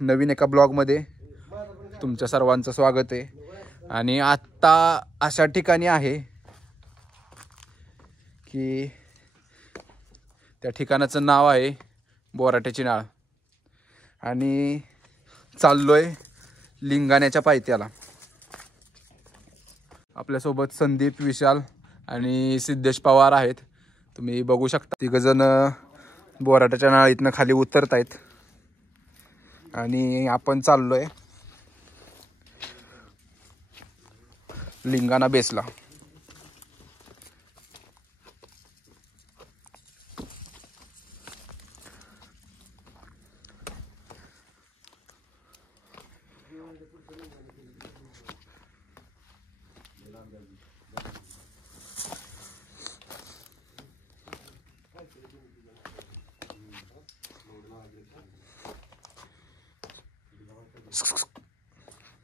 नवीन एका ब्लॉगमध्ये तुमच्या सर्वांचं स्वागत आहे। आणि आत्ता अशा ठिकाणी आहे की त्या ठिकाणाचं नाव आहे बोराट्याची नाळ आणि चाललोय लिंगाण्याच्या पायथ्याला। आपल्यासोबत संदीप, विशाल आणि सिद्धेश पवार आहेत। तुम्ही बघू शकता तिघजण बोराट्याच्या नाळीतनं खाली उतरत आहेत आणि आपण चाललोय लिंगाणा बेसला।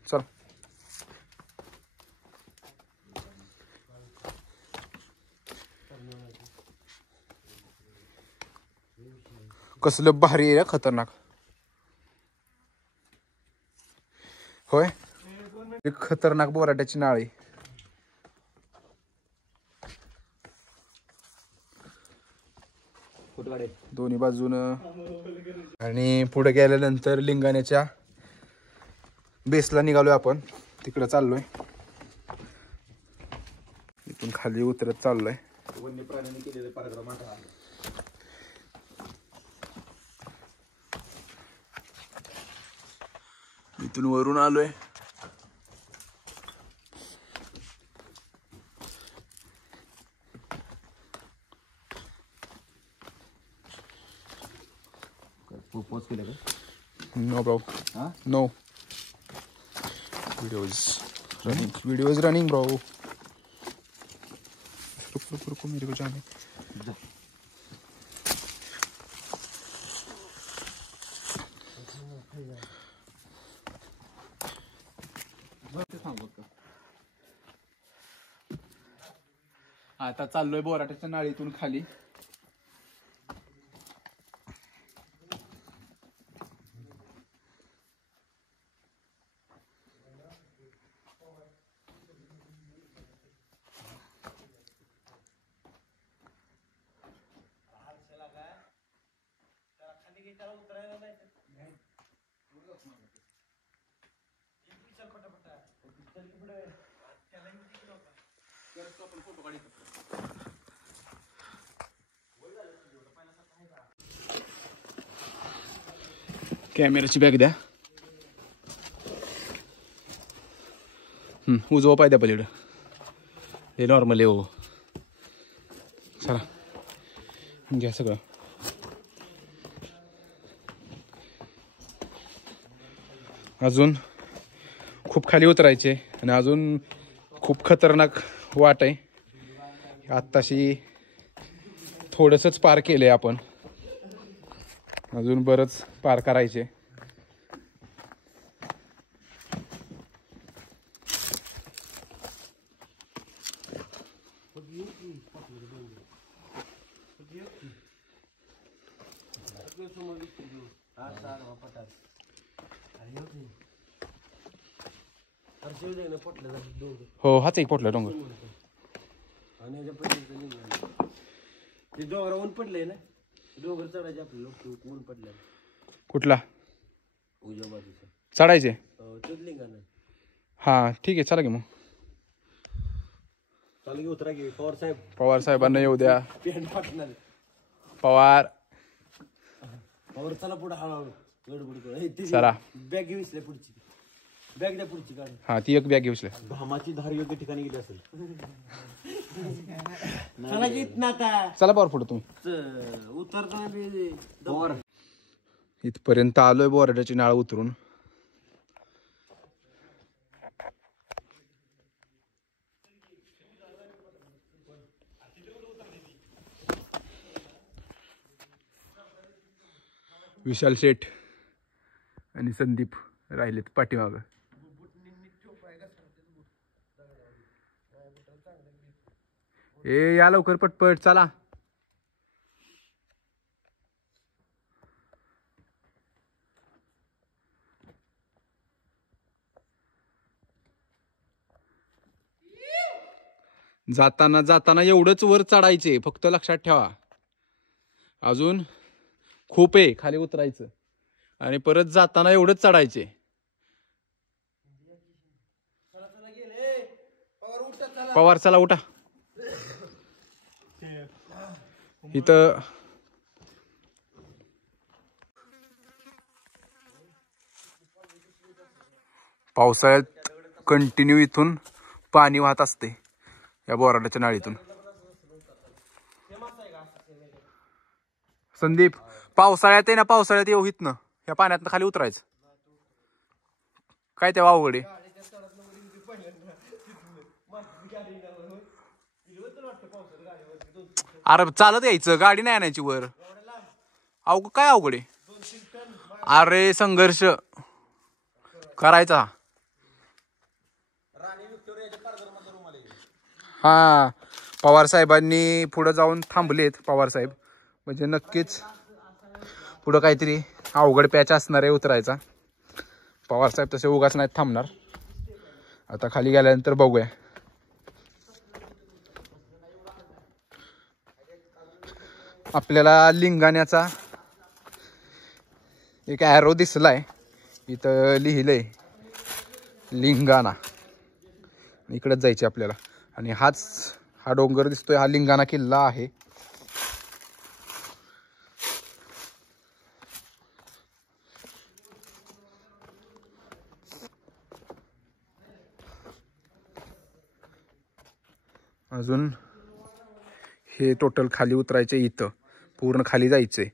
चल कसलं भारी आहे, खतरनाक होय। एक खतरनाक बोराट्याची नाळी। दोन्ही बाजून आणि पुढे गेल्यानंतर लिंगाण्याच्या बेसला निघालोय आपण। तिकडे चाललोय, इथून खाली उतरत चाललोय। वन्य प्राण्यांनी केलेले पराक्रम इथून वरून आलोय। पोस्ट केलं का? No bro, no video is running bro. रुको मेरे को जाने। आता चाललोय बोराट्याच्या नाळीतून खाली। कॅमेराची बॅग द्या। उजवा पाय द्या पलीकडं, हे नॉर्मल आहे। हो चला घ्या सगळं। अजून खूप खाली उतरायचे आणि अजून खूप खतरनाक वाट आहे। आत्ताशी थोडंसंच पार केलंय आपण, अजून बरंच पार करायचे। हो हाच एक पोटला डोंगर। डोंगर ऊन पडलंय ना, डोंगर चढायचे आपले लोक ऊन पडले। कुठला उजव्या बाजूचा चढायचे? लिंगाणा। हा ठीक आहे, चला की मग। चला की उतरा की पवार साहेब। पवार साहेबांना येऊ द्या। पॅन्ट फाटणार पवार चला पुढे हळूहळू गडबड चला। बॅग घेऊसले पुढची, बॅग द्या पुढची काढ। हा ती एक बॅग घेऊसले। भामाची धार योग्य ठिकाणी गेली असेल। चला की इथनं आता चला पवार पुढे तुम्ही। उतरता इथपर्यंत आलोय बोराट्याची नाळ उतरून। विशाल शेठ आणि संदीप राहिलेत पाठीमागं। ए या लवकर पटपट चला। जाताना जाताना एवढंच वर चढायचे, फक्त लक्षात ठेवा. अजून खूप आहे खाली उतरायचं आणि परत जाताना एवढंच चढायचे. पवार चला उठा. इथं पावसाळ्यात कंटिन्यू इथून पाणी वाहत असते या बोराडाच्या नाळीतून. संदीप, पावसाळ्यात आहे ना, पावसाळ्यात येऊ इथनं या पाण्यातनं खाली उतरायचं. काय तेव्हा अवघड आहे. अरे चालत यायचं, गाडी नाही आणायची वर. काय अवघड आहे. अरे संघर्ष करायचा. हा, पवार साहेबांनी पुढे जाऊन थांबलेत. पवार साहेब म्हणजे नक्कीच पुढं काहीतरी अवघड पॅच असणार आहे उतरायचा. पवार साहेब तसे उगाच नाहीत थांबणार. आता खाली गेल्यानंतर बघूया. आपल्याला लिंगाण्याचा एक ॲरो दिसलाय, इथं लिहिलंय लिंगाणा. इकडंच जायचे आपल्याला. आणि हा डोंगर दिसतोय, हा लिंगाणा किल्ला आहे. अजून हे टोटल खाली उतरायचे, इथं पूर्ण खाली जायचंय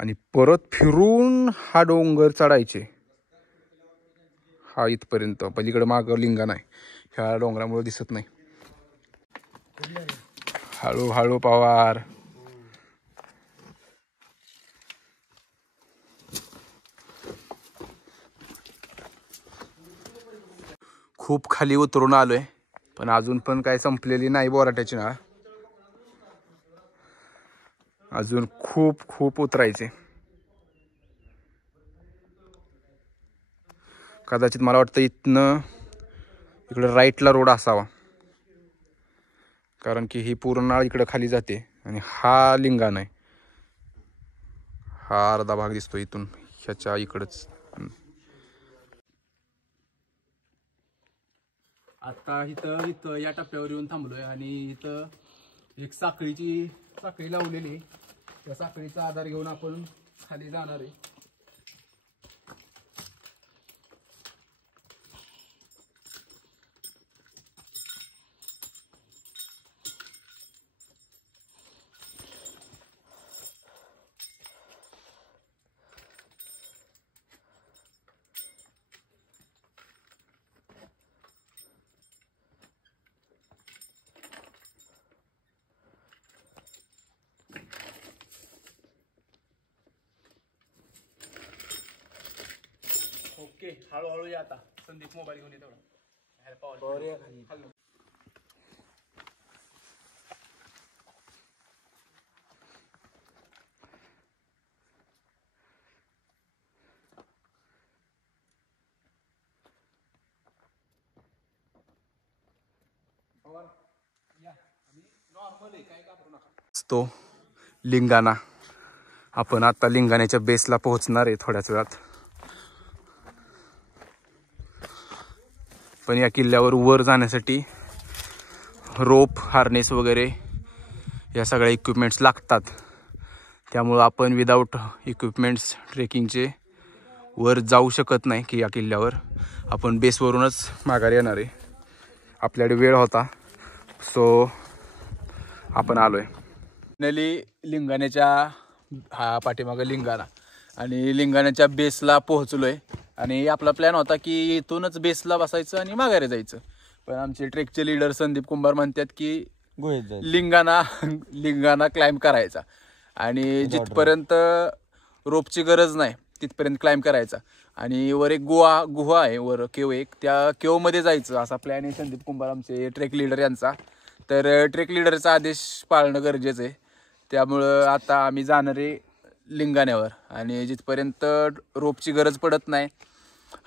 आणि परत फिरून हा डोंगर चढायचे. हा इथपर्यंत. पलीकडे मागं लिंगाणा आहे, ह्या डोंगरामुळे दिसत नाही. हळूहळू पवार. खूप खाली उतरून आलोय, पण अजून पण काय संपलेली नाही बोराट्याची नाळ. अजून खूप खूप उतरायचे. कदाचित मला वाटतं इथनं इकडं राईटला रोड असावा, कारण की ही पूर्ण नाळ इकडं खाली जाते. आणि हा लिंगाणा आहे, हा अर्धा भाग दिसतो इथून ह्याच्या इकडंच. आता इथं या टप्प्यावर येऊन थांबलोय आणि इथं एक साखळी लावलेली. त्या साखळीचा आधार घेऊन आपण खाली जाणार आहे. ओके, हळूहळू या. आता संदीप मोबाईल घेऊन येतो. तो लिंगाणा. आपण आता लिंगाण्याच्या बेसला पोहोचणार आहे थोड्याच वेळात. पण या किल्ल्यावर वर जाण्यासाठी रोप, हार्नेस वगैरे या सगळ्या इक्विपमेंट्स लागतात. त्यामुळं आपण विदाऊट इक्विपमेंट्स ट्रेकिंगचे वर जाऊ शकत नाही की या किल्ल्यावर. आपण बेसवरूनच माघारी येणार आहे. आपल्याकडे वेळ होता, सो आपण आलोय. फायनली लिंगाण्याच्या हा पाठीमागं लिंगाणा आणि लिंगाण्याच्या बेसला पोहोचलोय. आणि आपला प्लॅन होता की इथूनच बेसला बसायचं आणि माघारी जायचं. पण आमचे ट्रेकचे लीडर संदीप कुंभार म्हणतात की लिंगाणा क्लाइंब करायचा आणि जिथपर्यंत रोपची गरज नाही तिथपर्यंत क्लाइंब करायचा. आणि वर एक गुहा आहे, वर केव एक, त्या केवमध्ये जायचं असा प्लॅन आहे संदीप कुंभार आमचे ट्रेक लीडर यांचा. तर ट्रेक लीडरचा आदेश पाळणं गरजेचं आहे. त्यामुळं आता आम्ही जाणार आहे लिंगाण्यावर आणि जिथपर्यंत रोपची गरज पडत नाही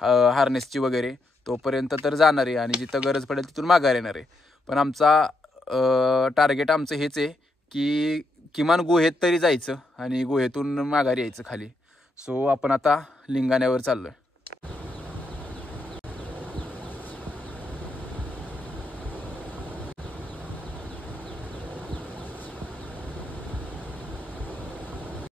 हार्नेसची वगैरे तोपर्यंत तर जाणार आहे आणि जिथं गरज पडेल तिथून माघार येणार आहे. पण आमचा टार्गेट आमचं हेच आहे की किमान गुहेत तरी जायचं आणि गुहेतून माघारी यायचं खाली. सो आपण आता लिंगाण्यावर चाललो आहे.